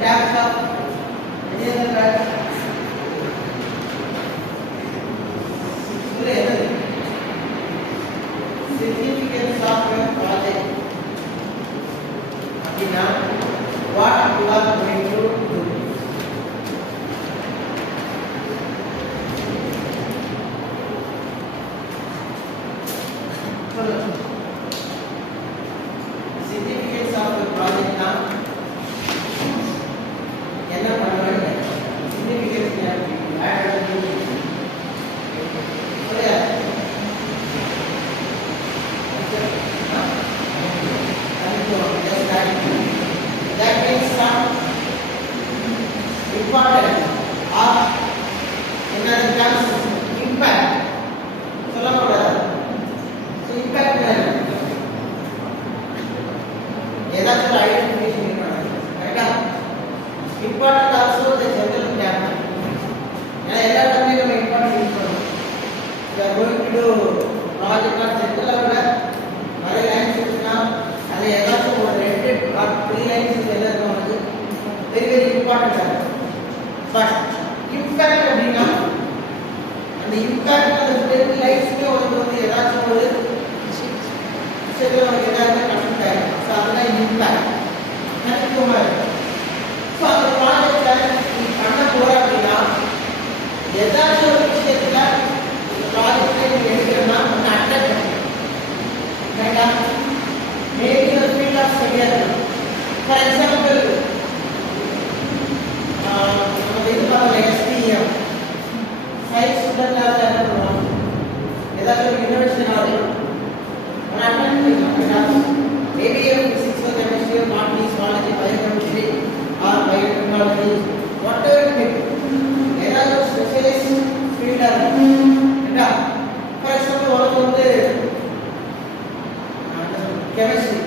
types of any other types? Significance of a project. Okay, now what you are going to do? Significance of a project now. என்ன பண்ணுவாங்க? Significance add that means some important or another comes impact. சொல்லக்கூடாது. So impact ஏதாச்சும் ஐடென்டிஃபிகேஷன் இருக்கணும். ரைட்டா? Important also the general plan. ஏன்னா எல்லா டைம்லயும் நம்ம important யூஸ் பண்ணணும். We are going to do project or general கூட நிறைய லைன்ஸ் இருக்குன்னா அது ஏதாச்சும் ஒரு 2 or 3 லைன்ஸ் எழுதணும் வந்து very very important. But impact அப்படின்னா அந்த impact அந்த 10 லைன்ஸ்க்கு வந்து ஏதாச்சும் ஒரு விஷயத்துல நமக்கு ஏதாவது கனெக்ட் ஆகும். ஸோ அதுதான் இம்பேக்ட் கனெக்டிவமாக இருக்கும். ஸோ அந்த ப்ராஜெக்டை நீ பண்ண போற அப்படின்னா ஏதாச்சும் ஒரு விஷயத்துல ப்ராஜெக்டை நீங்க எடுக்கிறதுனா ஒன்று அட்டாக் பண்ணுங்க. ரைட்டா? மேபி இந்த ஃபீல்ட் ஆஃப் ஸ்டடியாக இருக்கும். ஃபார் எக்ஸாம்பிள் நம்ம இது பண்ணல எஸ்பிஎம் சயின்ஸ் ஸ்டூடெண்டாக என்ன பண்ணுவோம்? ஏதாச்சும் ஒரு இனோவேஷன் ஆகும். Maybe physics or chemistry or botany, zoology, biochemistry or biotechnology, whatever it may be. There are those specialized field are there. For example, one of the chemistry,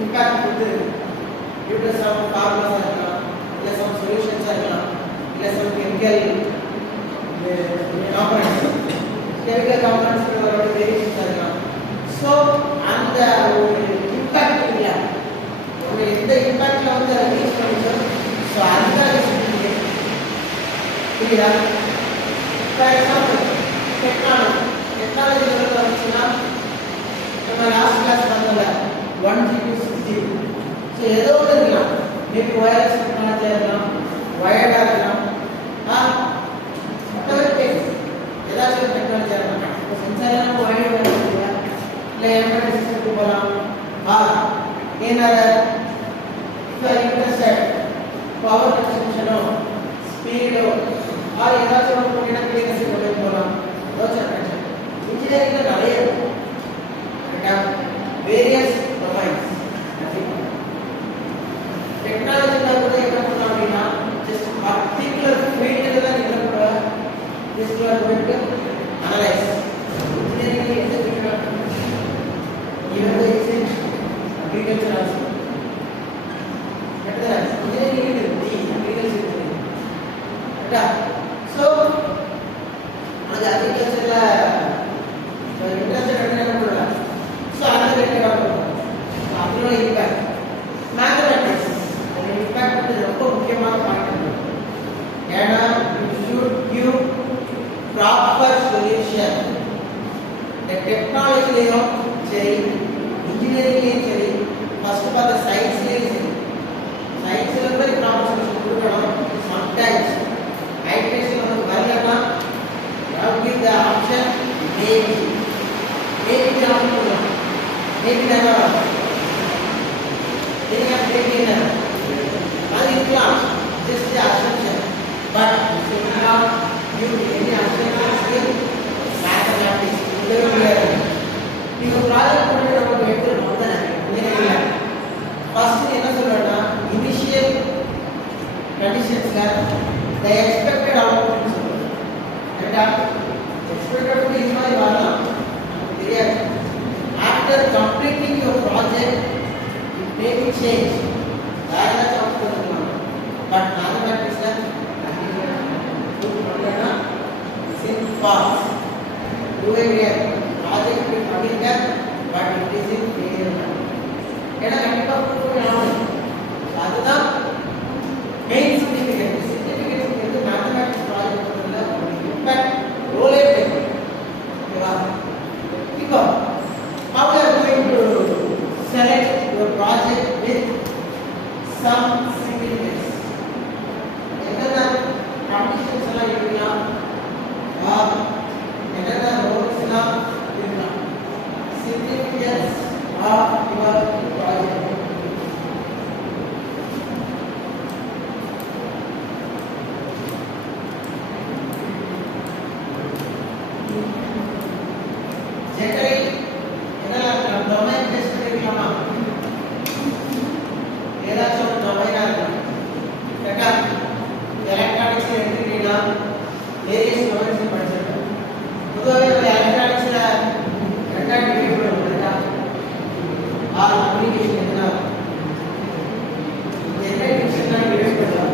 impact due to some formulas or some solutions or some chemical components. Chemical components are variations are so அந்த இம்பாக்ட் இல்ல ஒரு எந்த இம்பாக்ட்ல வந்து அதை ரீச் பண்ணிச்சோ ஸோ அதுதான் புரியுதா? ஃபார் எக்ஸாம்பிள் டெக்னாலஜி லெவலில் வந்துச்சுன்னா நம்ம லாஸ்ட் கிளாஸ் பண்ணல 1G to 6G. ஸோ ஏதோ ஒன்று இருக்கலாம். மேபி ஒயர்லெஸ் டெக்னாலஜியாக இருக்கலாம், வயர்டாக இருக்கலாம், ஏதாச்சும் ஒரு டெக்னாலஜியாக இருக்கலாம். இப்போ சென்சாரில் நம்ம வயர்டு இல்லை எம்பெடட் சிஸ்டத்துக்கு போகலாம். another if you are interested power consumption speed or ஏதாச்சும் ஒரு புதிய ஃப்ரீக்வென்சி கொண்டு போகலாம். இன்ஜினியரிங்ல நிறைய வேரியஸ் டொமைன்ஸ். டெக்னாலஜில கூட என்ன பண்ணலாம் அப்படின்னா ஜஸ்ட் பர்டிகுலர் ஃபீல்டில் தான் என்ன பண்ணுவாங்க this you are going to analyse. இன்ஜினியரிங்ல எந்த field even though it's in agriculture also. Better than engineering is the agriculture. Right? So, as agriculture la agriculture என்ன பண்ணல. So another related ஆகும். அதோட impact. Mathematics. அந்த impact வந்து ரொம்ப முக்கியமான பாயிண்ட். ஏன்னா you should give proper solution. The technology சரி இன்ஜினியரிங்லேயும் சரி ஃபர்ஸ்ட் பார்த்த சயின்ஸ்லேயும் சரி சயின்ஸில் போய் ப்ராப்ளம் சொல்யூஷன் கொடுக்கணும். சம்டைம்ஸ் ஐட்ரேஷன் வந்து வரலன்னா give the option maybe option கொடுக்கணும். மேபி நல்லா நீங்கள் மேபி என்ன அது இருக்கலாம் just assumption. But you any assumption mathematics நீங்க ப்ராஜெக்ட் பண்ணி நமக்கு எடுத்துக்கணும் தானே? இல்லை ஃபர்ஸ்ட் என்ன சொல்றேன்னா இனிஷியல் கண்டிஷன்ஸ்ல த எக்ஸ்பெக்டட் அவுட்புட் சொல்றேன். கரெக்டா? எக்ஸ்பெக்டட் அவுட்புட் இது மாதிரி வரலாம் நமக்கு தெரியாது. After completing your project it may be change. வேற ஏதாச்சும் அவுட்புட் இருக்கலாம். பட் மேத்தமேட்டிக்ஸ்ல பண்ணா சிம் பாஸ் டூவே கிடையாது. ப்ராஜெக்ட் பண்ணிருக்க but it is in failure. ஏன்னா கண்டிப்பாக ப்ரூவ் ஆகணும். அதுதான் your project with some significance. Enter the conditions alla irukla or enter the roles alla irukla. Significance of your project. Generally, enna domain based irukla. ஏதாச்சும் ஒரு டொமைனா இருக்கும். கரெக்ட்டா? எலக்ட்ரானிக்ஸ் எடுத்துக்கிட்டீங்கன்னா வேரியஸ் டொமைன்ஸ் படிச்சிருக்கோம். பொதுவாக இந்த எலக்ட்ரானிக்ஸ்ல ரெண்டா டிவைட் பண்ணுவோம். கரெக்ட்டா? ஆர் கம்யூனிகேஷன் எதுனா இந்த என்ன டிவிஷனா டிவைட் பண்ணலாம்.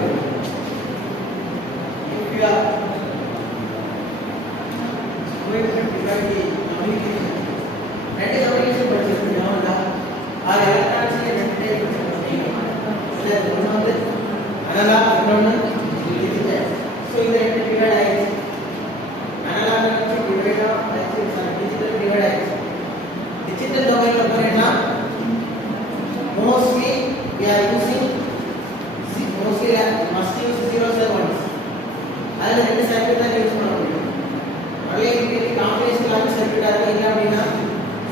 If you are going to divide the communication, ரெண்டு கம்யூனிகேஷன் படிச்சிருக்கீங்க. ஆமாடா. ஆர் எலக்ட்ரானிக்ஸ்ல ரெண்டு டைப் படிச்சிருக்கோம். ஒன்று வந்து அனலாக், இன்னொன்று டிஜிட்டல். ஸோ இந்த ரெண்டு டிவைட் ஆயிடுச்சு. அனலாக் டிவைட் ஆயிடுச்சு, டிஜிட்டல் டிவைட் ஆயிடுச்சு. டிஜிட்டல் டொமைன்ல போனீங்கன்னா mostly we are using mostly must use zeros and ones. அதில் ரெண்டு சர்க்யூட் தான் யூஸ் பண்ண முடியும். அதே மாதிரி காம்பினேஷன் சர்க்யூட் அது இல்லை அப்படின்னா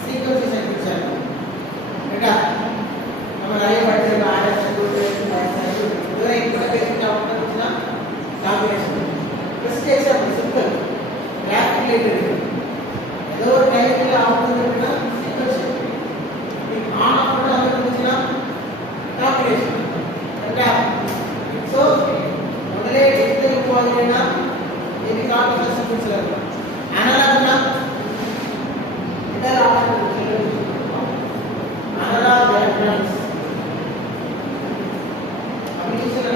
சீக்வன்ஸ் சர்க்யூட்ஸ் இருக்கும். கரெக்டா? நம்ம நிறைய படிச்சிருக்கோம். ஆர்எஸ் சர்க்யூட், சர்க்யூட் இதுவரை கூட பேசிட்டு அப்படின்னா combination. First example simple graph related. ஏதோ ஒரு டைப்ல ஆப்ஷன் இருக்குன்னா சீக்வன்ஸ். இப்போ ஆன் ஆஃப் பண்ண ஆரம்பிச்சுனா காம்பினேஷன். கரெக்ட்டா? சோ முதல்ல டிஜிட்டல் போறீங்கன்னா இது காம்பினேஷன் சீக்வன்ஸ்ல இருக்கும். அனலாக்னா இதெல்லாம் ஆப்ஷன் அனலாக் எலக்ட்ரானிக்ஸ்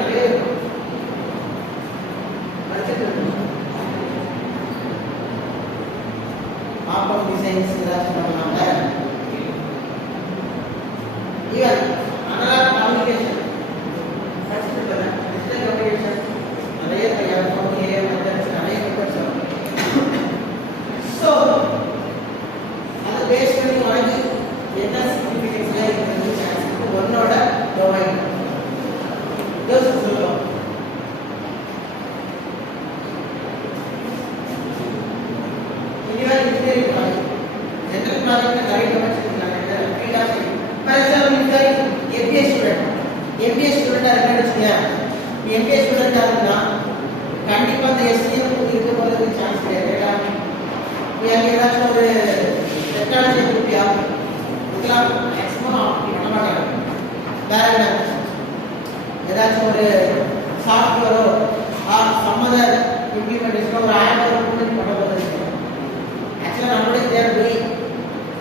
நிறைய இருக்கும். மாப் ஆஃப் டிசைன்ஸ் ஏதாச்சும் பண்ணலாம்ல. ஈவன் அனலாக் கம்யூனிகேஷன் படிச்சுட்டு டிஜிட்டல் கம்யூனிகேஷன் நிறைய மெத்தட்ஸ் நிறைய மெத்தட்ஸ் வரும். ஸோ அதை பேஸ் பண்ணி வாங்கி என்ன சிக்னிஃபிகன்ஸ்ல இருக்கு சான்ஸ் ஒன்னோட டொமைன் யோசிச்சு சொல்லுவோம். இனிவன் இன்ஜினியரிங் ப்ராஜெக்ட் ஜெனரல் ப்ராஜெக்ட் நிறைய கவனிச்சிருக்காங்க. ஃபீல்ட் ஆஃப் ஃபார் எக்ஸாம்பிள் இந்த எம்பிஏ ஸ்டூடெண்டா இருக்கான்னு வச்சுக்கோங்க. எம்பிஏ ஸ்டூடெண்டா இருந்தா கண்டிப்பா அந்த எஸ்டிஎம் இருக்க போறதுக்கு சான்ஸ் கிடையாது. நீங்க ஏதாச்சும் ஒரு டெக்னாலஜி குரூப்பியா இதெல்லாம் மேக்ஸிமம் பண்ண மாட்டாங்க. வேற என்ன ஏதாச்சும் ஒரு சாஃப்ட்வேரோ சம்மதர் இம்ப்ளிமெண்டேஷனோ ஒரு ஆப் இம்ப்ளிமெண்ட் பண்ண போகிறது. ஆக்சுவலாக நம்மளே தேர் போய்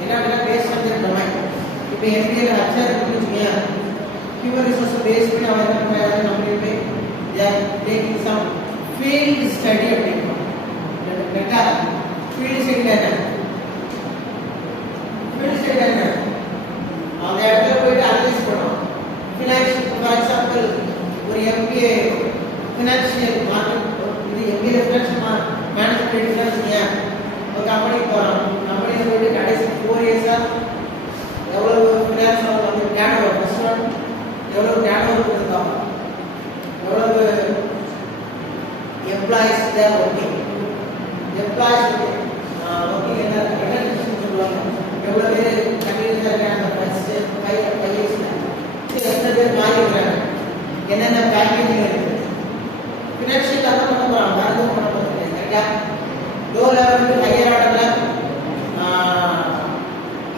என்ன பேஸ் பண்ணி டொமைன். இப்போ எம்பிஏல ஹச்ஆர் இருக்குன்னு ஹியூமன் ரிசோர்ஸ் பேஸ் பண்ணி அவன் என்ன பண்ணுறாரு நம்மளே போய் தேர் டேக்கிங் சம் ஃபீல்ட் ஸ்டடி அப்படின்னு. கரெக்டா? ஃபீல்ட் ஸ்டடி என்ன? ஃபீல்ட் ஸ்டடி என்ன? அந்த இடத்துல போயிட்டு அனலைஸ் பண்ணுவோம். ஃபினான்ஷியல் ஃபார் எக்ஸாம்பிள் ஒரு எம்பிஏ ஃபினான்ஷியல் மார்க்கெட் இது எம்பிஏ ஃபினான்ஷியல் மேனேஜ்மெண்ட் ஃபினான்ஸ் ஒரு கம்பெனிக்கு போகிறோம். கம்பெனியில் போயிட்டு கடைசி 4 இயர்ஸாக எவ்வளோ ஃபினான்ஸ் வந்து டேன் ஓவர் ஃபர்ஸ்ட் ஒன் எவ்வளோ டேன் ஓவர் கொடுத்துருக்காங்க, எவ்வளவு எம்ப்ளாயிஸ் தேர் ஒர்க்கிங், எம்ப்ளாயிஸ் ஒர்க்கிங் என்ன சொல்லுவாங்க, எவ்வளோ பேர் கண்டினியூஸாக இருக்காங்க அந்த ஃபர்ஸ்ட் 5 இயர்ஸில், எத்தனை பேர் மாறிக்கிறாங்க, என்னென்ன பேக்கேஜிங் இருக்குது, ஃபினான்ஷியல் தான் பண்ண போகிறாங்க, வேறு எதுவும் பண்ண போகிறது கரெக்டாக. லோ லெவல் ஹையர் ஆர்டரில்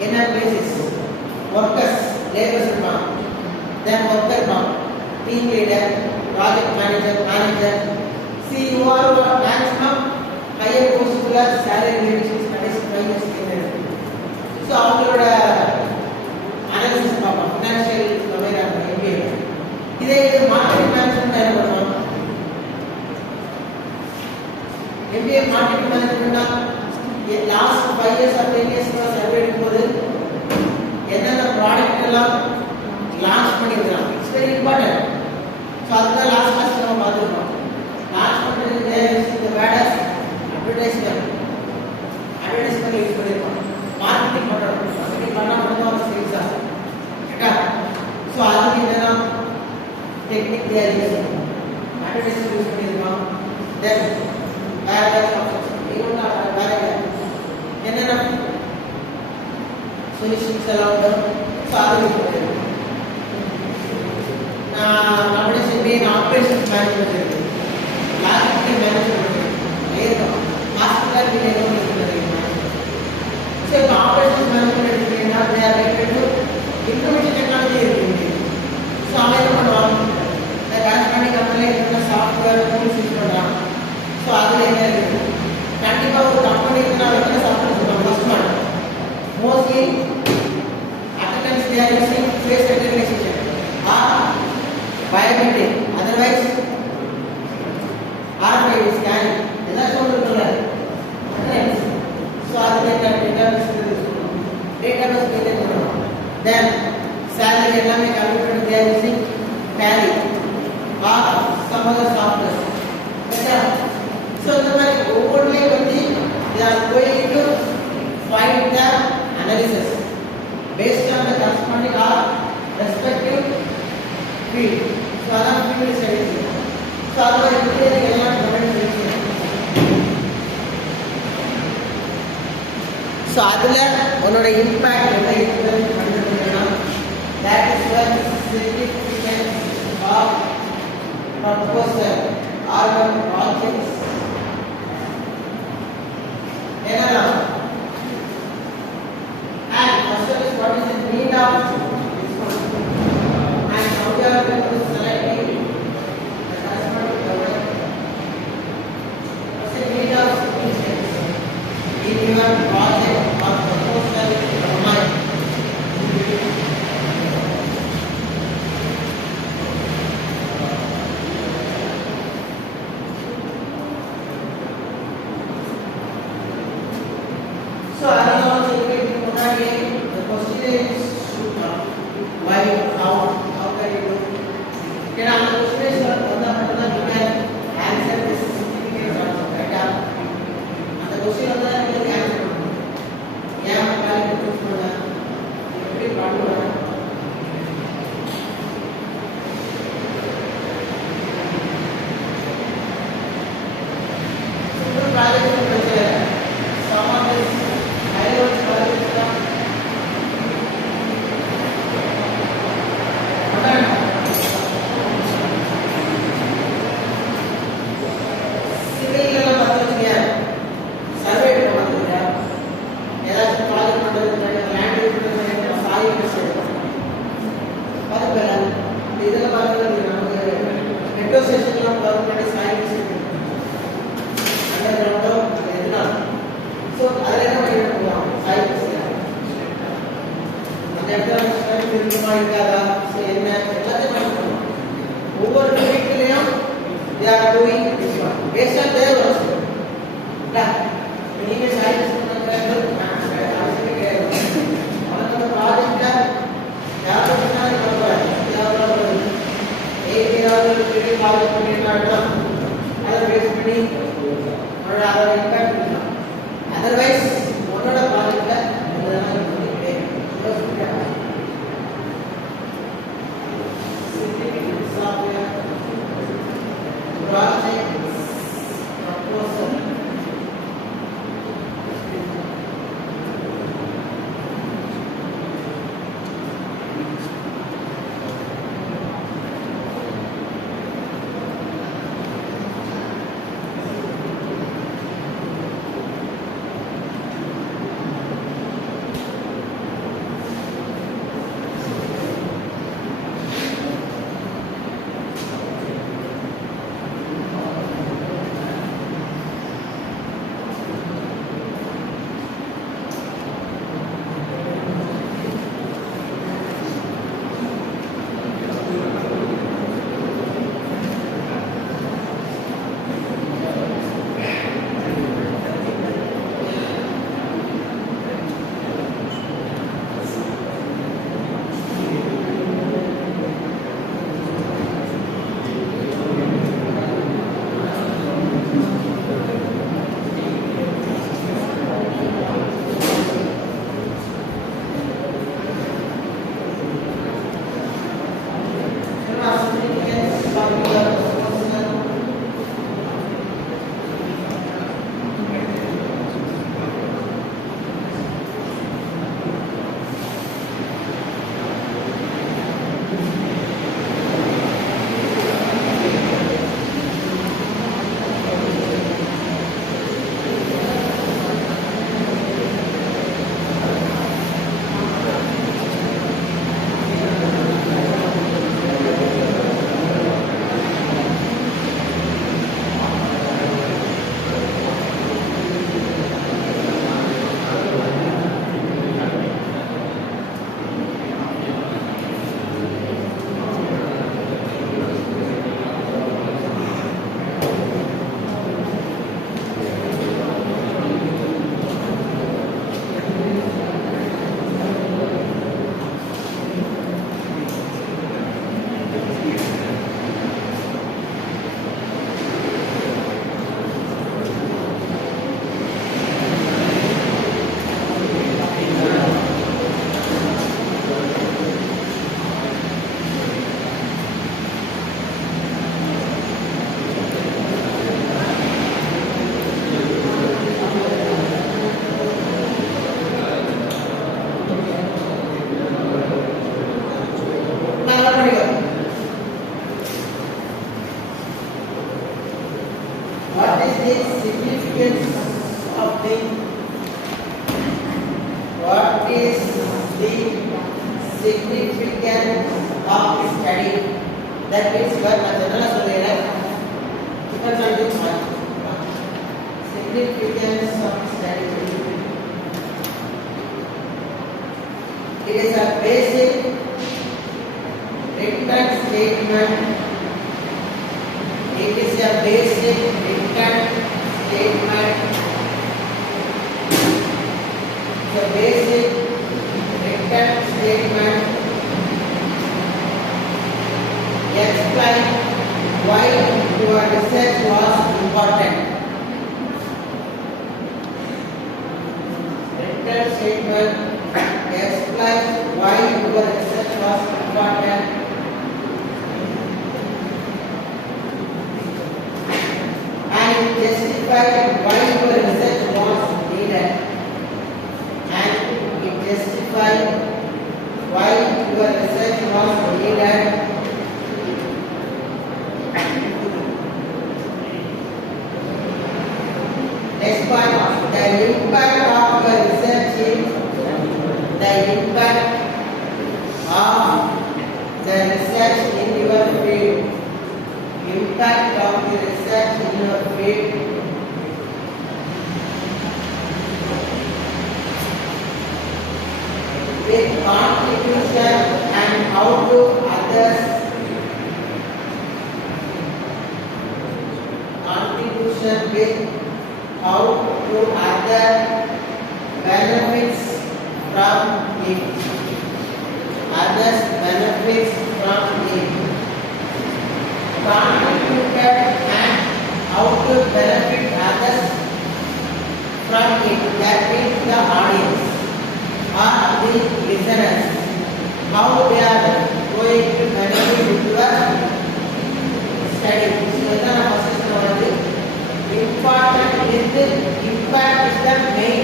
என்ன பேசிஸ் ஒர்க்கர்ஸ் லேபர்ஸ் இருப்பாங்க, தென் ஒர்க்கர் இருப்பாங்க, team leader, project manager, CEO maximum higher போஸ்ட்டுக்குள்ள சேலரி ரிவிஷன்ஸ் கடைசி 5 இயர்ஸ்க்கு இருக்கு. ஸோ அவங்களோட அனாலிசிஸ் பார்ப்போம் ஃபினான்ஷியல் டொமைன் எம்பிஏ. இதே இது மார்க்கெட்டிங் மேனேஜ்மெண்ட் என்ன பண்ணுவோம், எம்பிஏ மார்க்கெட்டிங் மேனேஜ்மெண்ட்னா last 5 years or 10 years survey எடுக்கும்போது என்னென்ன ப்ராடக்ட் எல்லாம் லான்ச் பண்ணியிருக்காங்க, இட்ஸ் வெரி இம்பார்ட்டன்ட். ஸோ அதுதான் லாஸ்ட் கிளாஸ் நம்ம பார்த்துருக்கோம். லான்ச் பண்ணுறது இந்த வேர்டை அட்வர்டைஸ்மெண்ட் யூஸ் பண்ணியிருக்கோம். மார்க்கெட்டிங் பண்ணுறோம், மார்க்கெட்டிங் பண்ணால் மட்டும் சேல்ஸ் ஆகும் கரெக்டாக. technique they are using. Advertisement using is wrong. Then paragraph options. Even not paragraph. And then solutions around so nowadays main operations management marketing management లేదు hospital so operations management is not they are related to information technology so avela பண்ணுவாங்க the corresponding company என்ன software tools use பண்றாங்க so அதுல என்ன இருக்கு கண்டிப்பா ஒரு கம்பெனி இருந்தா என்ன சாஃப்ட்வேர் சொல்றாங்க first one mostly attendance they are using face recognition or biometric otherwise RFID scan எல்லா சொல்றதுல so அதுல database maintain பண்ணனும் then salary எல்லாமே calculate they are using tally or some other software okay so இந்த மாதிரி ஒவ்வொருமே வந்து they are going to find the analysis based on the corresponding or respective field so that field is studied so otherwise engineering எல்லாம் domain இருக்கு so அதுல உன்னோட இம்பாக்ட் என்ன இருக்குன்னு கண்டுபிடிக்கணும் that is what significance of proposal or projects என்னலாம் and first is what is the need of this one and how we are going to select it the corresponding project what's the need of significance in your project or proposal domain so I know the question is why how can you do can I question is you can answer this significance also right and the question of that you can answer yeah I can do for that every part of that so project some of this over they are doing this one based on their work நீங்க சயின்ஸ் பண்றது அந்த ப்ராஜெக்ட்ல யாரோ சொன்னாங்க யாரோ ஏதாவது பெரிய ப்ராஜெக்ட் பண்ணிட்டாங்கன்னா அதை பேஸ் பண்ணி அதோட இம்பாக்ட் பண்ணலாம் அதர்வைஸ் உன்னோட ப்ராஜெக்ட்ல that means where the general சொல்றேன் depends on this one significance of study. It is a basic written statement. It is a basic written statement. The basic written statement explain why your research was important. Written statement explain why your research was important. And justify why your research was needed. And it justify why your research was needed. Next point, the impact of your research is the impact of the research in your field. Impact of the research in your field. With contribution and how to others. Contribution with how to other benefits from it. Others benefits from it. Contributed and how to benefit others from it. That means the audience or the listeners. How they are going to benefit your study. So that is important is the impact is the main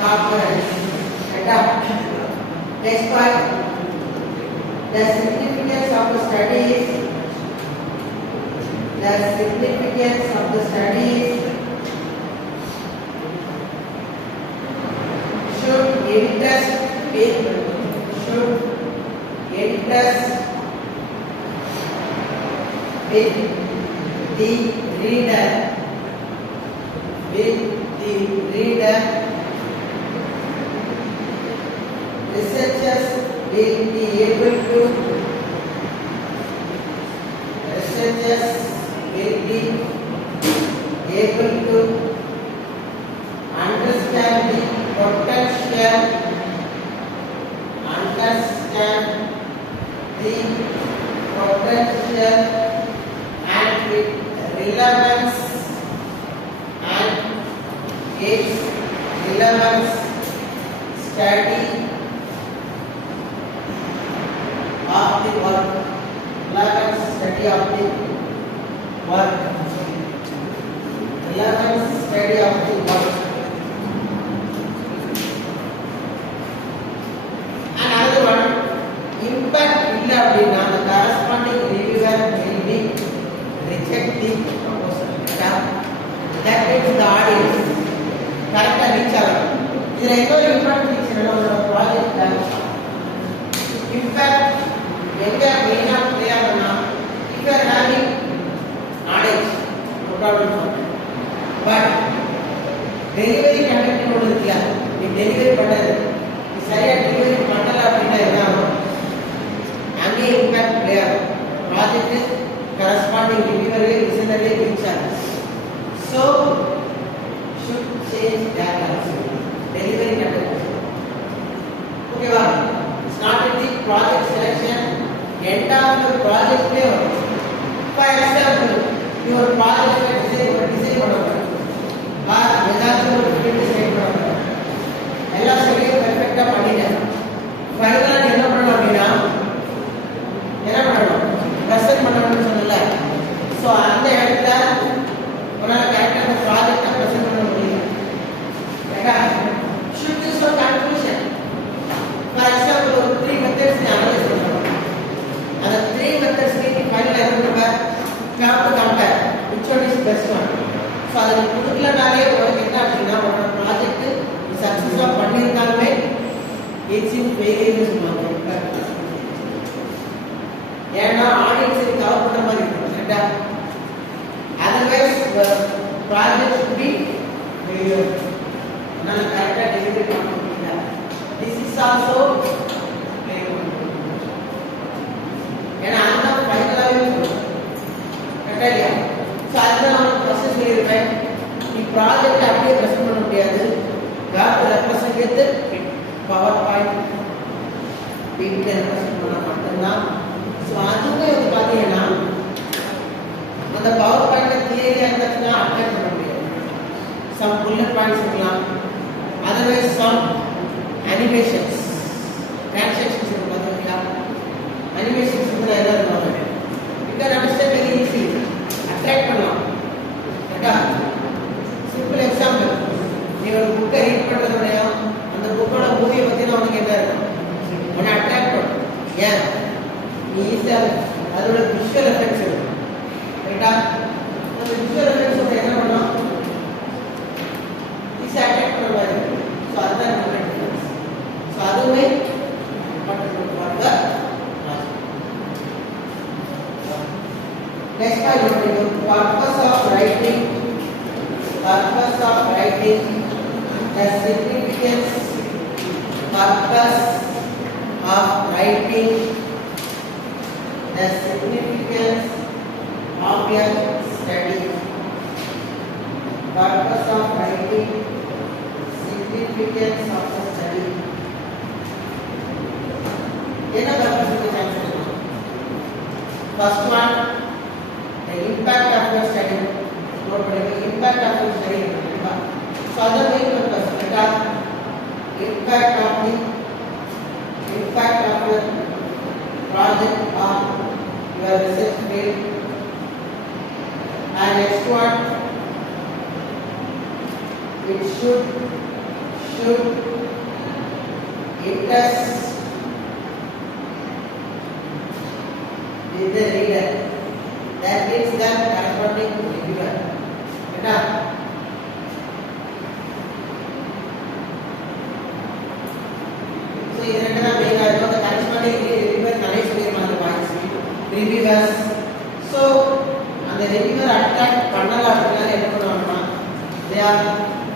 component. Next point, the significance of the studies. The significance of the studies should interest the reader. Researchers will be able to understand the potential and relevance and its relevance study of the work. Relevance study of the work. Relevance study of the work. And another one, impact illa appadina the corresponding reviewer will be reject the proposal. That means the audience correct reach avadu. Idhila edo impact ichirana oru project impact enga main play agana if you are having knowledge no problem. But delivery conduct oru irukla ni delivery panadhu ni seriya delivery panala appadina enna ange impact play agum project corresponding reviewer listener reach agum. So should change that also. Delivery conduct. Okay, wow. Start with the project selection. End of the project layer. For example, your project design பண்ணணும். ஏதாச்சும் ஒரு field design பண்ணணும். எல்லாம் சரியா பெர்ஃபெக்ட்டா பண்ணிட்டேன். ஃபைனலா என்ன பண்ணணும் அப்படினா பிரசன்ட் பண்ணணும்னு சொன்னல. சோ அந்த இடத்துல உங்களால கரெக்ட்டா அந்த ப்ராஜெக்ட்ட பிரசன்ட் பண்ண முடியும். ஏன்னா should this for conclusion. For example, ஒரு 3 methods நீ அனலைஸ் பண்ணணும். அந்த 3 methods நீ ஃபைனலா என்ன பண்ணுவ? come to compare which one is best one. So அத கொடுக்கலனாலே உங்களுக்கு என்ன அப்படினா உங்க ப்ராஜெக்ட் சக்சஸ்ஃபுல்லா பண்ணிருந்தாலுமே இட்ஸ் இன் ஃபெயிலியர் சொல்லுவாங்க. ஏன்னா கவர்மெண்ட் மாதிரி இருக்கணும் கரெக்டா otherwise the project should be failure அதனால கரெக்டா டெலிவரி பண்ண முடியல this is also ஏன்னா அந்த ஃபைனலாவே சொல்லணும் கரெக்டா இல்லையா ஸோ அதுதான் நம்ம ப்ராசஸ் பண்ணியிருப்பேன் இந்த ப்ராஜெக்ட் அப்படியே ப்ரெசென்ட் பண்ண முடியாது got represent with power point வீட்டில் ரெப்ரசென்ட் பண்ண மட்டும்தான் ஸோ அதுவுமே வந்து பார்த்தீங்கன்னா அந்த பவர் பாயிண்ட் தியரியா இருந்துச்சுன்னா அப்ளை பண்ண முடியாது சம் புல்லட் பாயிண்ட்ஸ் இருக்கலாம் அதர்வைஸ் சம் அனிமேஷன்ஸ் டிரான்சாக்ஷன்ஸ் இருக்கு பார்த்தீங்களா அனிமேஷன்ஸ் கூட ஏதாவது இருக்கும் you can understand very easy attract பண்ணலாம் கரெக்டா சிம்பிள் எக்ஸாம்பிள் நீ ஒரு புக்கை ரீட் பண்ணுறதோடய அந்த புக்கோட மூவியை பற்றினா உனக்கு என்ன இருக்கும் உன்னை அட்ராக்ட் பண்ணும் ஏன் நீ ஈஸியாக அதோட விஷுவல் எஃபெக்ட்ஸ் இருக்கும் கரெக்டா அந்த விஷுவல் எஃபெக்ட்ஸ் வந்து என்ன பண்ணலாம் ஈஸியாக அட்ராக்ட் பண்ணுற மாதிரி இருக்கும் ஸோ அதுதான் நம்ம டிஃபரன்ஸ் ஸோ அதுவுமே next I want to go purpose of writing the significance purpose of writing the significance of your study purpose of writing significance of the study என்ன purpose இருக்கு chance first one the impact of your study note करेंगे impact of your study so other main purpose beta impact of your project or your research field and next one it should interest with the reader that means that corresponding to reviewer beta so idha enna main aa the corresponding reviewer nare soliranga points reviewers so and the reviewer attract pannala appadina enna பண்ணுவாங்க they are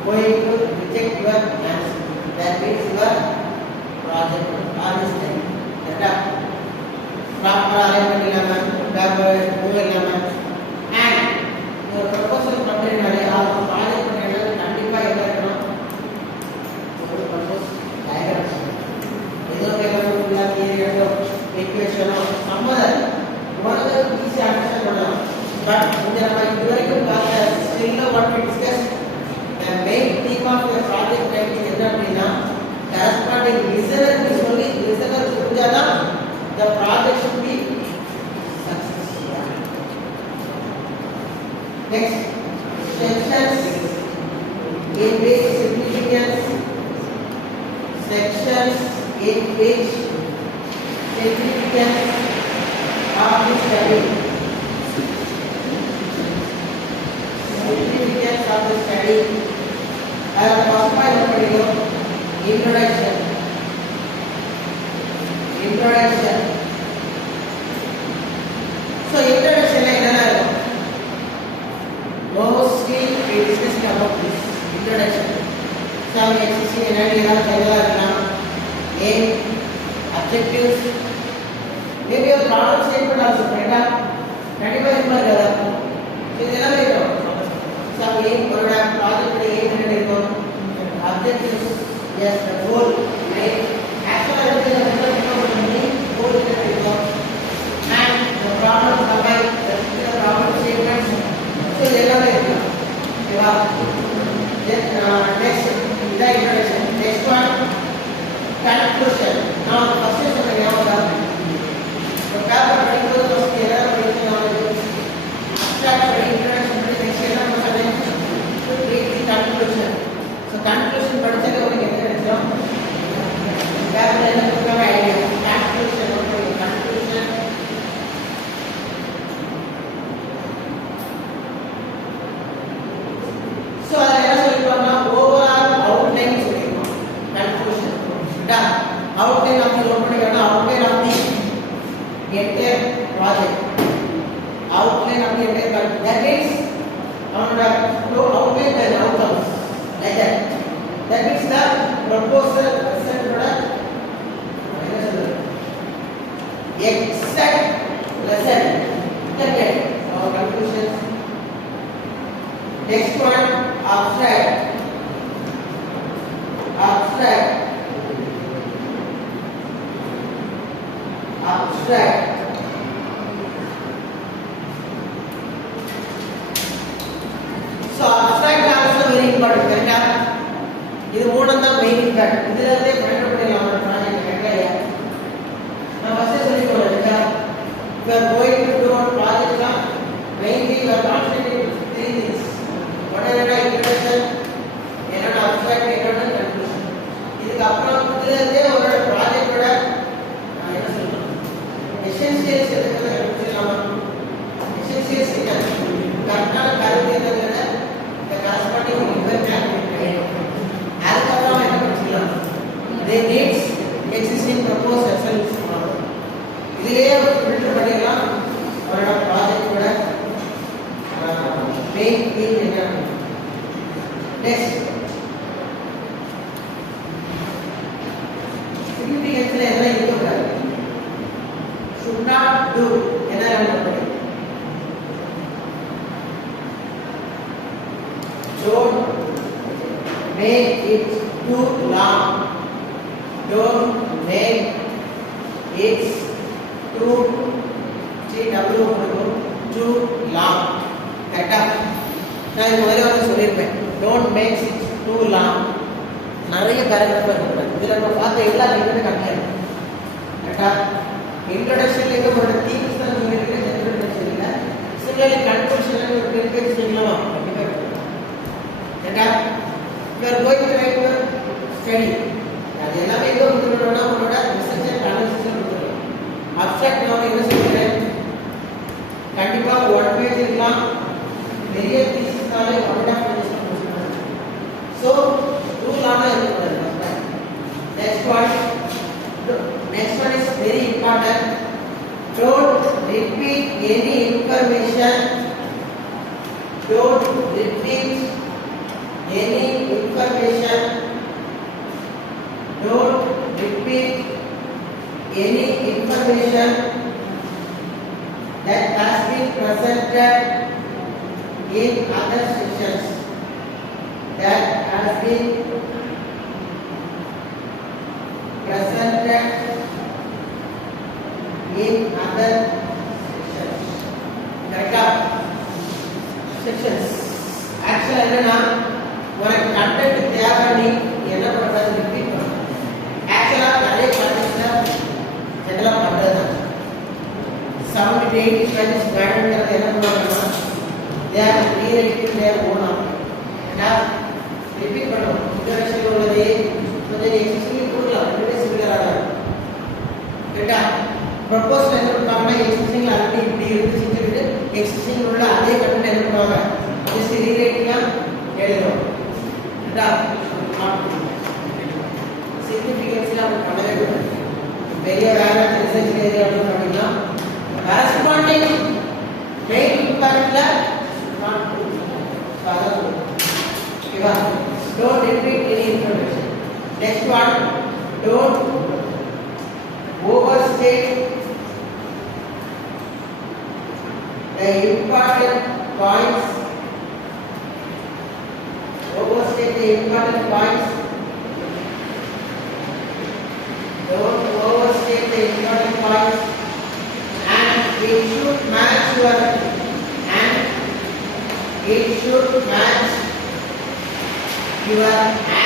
going to reject your answer that means your project honestly beta proper arrangement illama backward move illama and your proposal பண்றீங்கனாலே ஆ project பண்ணீங்கன்னா கண்டிப்பா என்ன இருக்கணும் ஒரு propose diagram ஏதோ கேட்கறதுல தியரியோ ஈக்குவேஷனோ சம்மதம் உனக்கு ஈஸி அண்டர்ஸ்டாண்ட் பண்ணலாம் பட் இந்த நம்ம இதுவரைக்கும் பார்த்த still what we discuss the main theme of your project writing என்ன அப்படின்னா corresponding listener க்கு சொல்லி listener புரிஞ்சாதான் the project should be successful. Next, sections in which significance of the study significance of the study first point padiyum introduction so introduction la enna irukum mostly we discussed about this introduction some existing energy la theriyala irukkalam aim objectives maybe a problem statement also kanda kandipa irukku kada so idella irukum some aim oruda project la aim enna irukum objectives yes the goal right actual goal enna irukum and the problem combine the problem statements so idella irukku okay then next the introduction next one conclusion now first is the yavada so paper padikkodhu first era padikkodhu abstract introduction next enna madane to read the conclusion so conclusion padichala ungalku enna nenichom paper enna kodukka idea conclusion so adha solirukona overall outline solirukona conclusion done outline of the outline of the entire project outline of the entire project. That means to outline the outcomes like that. That means the proposal present product exact lesson. Okay. Our conclusions. Next one, abstract. Abstract. Abstract. So abstract also very important. Correct? இது மூணும் தான் main impact. இதுல இருந்தே find out பண்ணலாம் நம்ம ப்ராஜெக்ட் கரெக்ட்டா. நான் ஃபர்ஸ்ட் சொல்லிட்டேன் இல்லையா? We are going to do our project now. Mainly we are concentrating on three things. One is an introduction, another abstract, another conclusion. இதுக்கு அப்புறம் இதுல இருந்தே ஒரு ப்ராஜெக்ட்டோட என்ன சொல்லணும்? எசென்ஷியல்ஸ் எதுக்கு கண்டுபிடிச்சலாமா? எசென்ஷியல்ஸ் என்ன? கரெக்டான கருத்து என்னங்கறத the corresponding impact calculate. அதுக்கப்புறம் என்ன பண்ணிக்கலாம்? They needs existing proposed SLs. இதுலயே ஃபில்டர் பண்ணிடலாம். அவரோட ப்ராஜெக்ட்டோட மெயின் தீம் என்ன? நெக்ஸ்ட் சிக்னிஃபிகன்ஸ்ல என்ன இருக்கக்கூடாது? should not do என்ன சொல்லப்படுது? don't make it too long. Don't make it too long. கரெக்டா? நான் இது முதல்ல வந்து சொல்லியிருப்பேன். Don't make it too long. நிறைய பேராகிராஃப் இருக்கக்கூடாது. இதில் நம்ம பார்த்த எல்லா லைனுமே கம்மியாக இருக்கும். கரெக்டா? இன்ட்ரோடக்ஷன்லேயே ஒரு தீம்ஸ் தான் சொல்லியிருக்கேன். இன்ட்ரோடக்ஷன் இல்லை. சிமிலர்லி கன்க்ளூஷன் ஒரு 10 பேஜ் சொல்லலாம். கண்டிப்பாக கரெக்டா? You are going to write your study. அது எல்லாமே எங்கே கொடுத்துருக்கோம்னா உங்களோட ரிசர்ச் அண்ட் அனாலிசிஸ் கொடுத்துருக்கோம். அப்ஸ்ட்ராக்ட் நான் என்ன சொல்கிறேன்? கண்டிப்பாக 1 பேஜ் இருக்கலாம். நிறைய தீசிஸ்னாலே 1.5 பேஜ் கொடுத்துருக்கோம். ஸோ டூ லாங்காக இருக்கக்கூடாது. Next one is very important. Don't repeat any information. Don't repeat any information. Don't repeat any information that has been presented in other sections. That has been presented in other sections. Correct? Sections. Actually, என்னன்னா உனக்கு கண்டென்ட் தேவை நீ என்ன பண்றது ரிப்பீட் பண்ணு. ஆக்சுவலா நிறைய ப்ராஜெக்ட்ஸ்ல ஜெனரலா பண்றது 70 to 80% ஸ்டாண்டர்ட்ங்கிறது என்ன பண்ணுவாங்கன்னா they are rewriting their own output. ஏன்னா ரிப்பீட் பண்ணுவோம். இன்ட்ரோடக்ஷன் உள்ளதே கொஞ்சம் எக்ஸிஸ்டிங் கொடுக்கலாம். ரெண்டுமே சிமிலரா தான் இருக்கும். கரெக்டா? ப்ரொபோசல் என்ன பண்ணுவாங்கன்னா எக்ஸிஸ்டிங் ஆல்ரெடி இப்படி இருந்துச்சுன்னு சொல்லிட்டு எக்ஸிஸ்டிங் உள்ள அதே கண்டென்ட் என்ன பண்ணுவாங்க? ஜஸ்ட் ரீரைட்டிங்கா எழுதுவோம். கரெக்டா? சிக்னிஃபிகன்ஸ்ல அவங்க பண்ணவே கூடாது. பெரிய வேலை ரிசர்ச் ஏரியா அப்படின்னு பார்த்தீங்கன்னா கரஸ்பாண்டிங் மெயின் இம்பாக்ட்ல ஓகேவா? Don't repeat any information. Next one, don't overstate the important points. Overstate the important points. Don't overstate the important points, and it should match your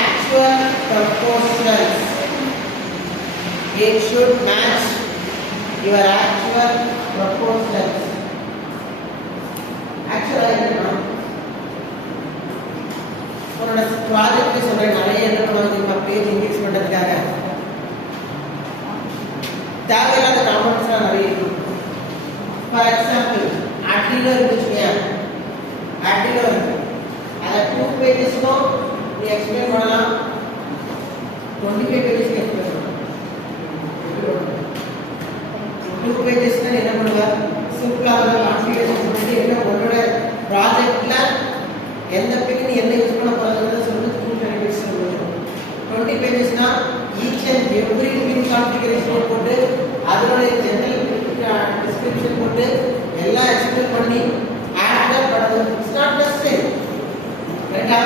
actual proposals. It should match your actual proposals. Actually, உன்னோட ப்ராஜெக்ட் சொல்றேன். நிறைய என்ன பண்ணுவாங்க page index பண்றதுக்காக தேவையில்லாத காம்பனன்ட்ஸ்லாம் நிறைய இருக்கும். ஃபார் எக்ஸாம்பிள் ஆர்டினோ இருந்துச்சுங்க. ஆர்டினோ இருக்கு. அதை 2 பேஜஸ்க்கும் நீ எக்ஸ்பிளைன் பண்ணலாம். 25 பேஜஸ்க்கு எக்ஸ்பிளைன் பண்ணலாம். 2 பேஜ் பேஜஸ் என்ன பண்ணுவார் சிம்பிளா ஒரு கான்ஃபிகரேஷன் பண்ணி என்ன உங்களோட ப்ராஜெக்ட்ல எந்த பின் என்ன யூஸ் பண்ண போறதுன்னு சொல்லிட்டு 220 பேஜஸ் இருக்கும் 20 பேஜஸ்னா each and every pin configuration போட்டு அதோட ஜெனரல் டிஸ்கிரிப்ஷன் போட்டு எல்லாம் எக்ஸ்பிளைன் பண்ணி ஆட் பண்ணது இட்ஸ் நாட் நெசசரி ரைட்டா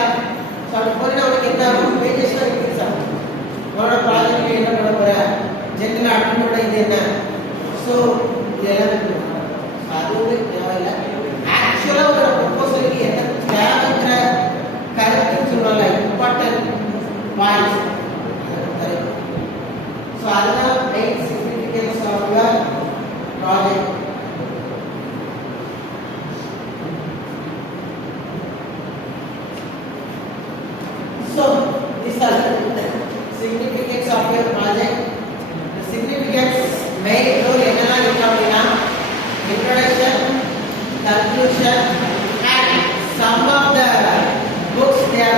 சோ அது போல நமக்கு என்ன ஆகும் பேஜஸ் தான் இன்க்ரீஸ் ஆகும் உங்களோட ப்ராஜெக்ட்ல என்ன பண்ண போற ஜெனரல் அட்மினோட இது என்ன சோ இதெல்லாம் அதுவே தேவையில்ல ஆக்சுவலா ஒரு ப்ரொபோசலுக்கு என்ன தேவைங்கிற கருத்துன்னு சொல்லுவாங்க இம்பார்ட்டன்ட் பாயிண்ட்ஸ் சோ அதுதான் main significance of your project so these are the significance of your project the significance main role என்னலாம் இருக்கு அப்படினா introduction conclusion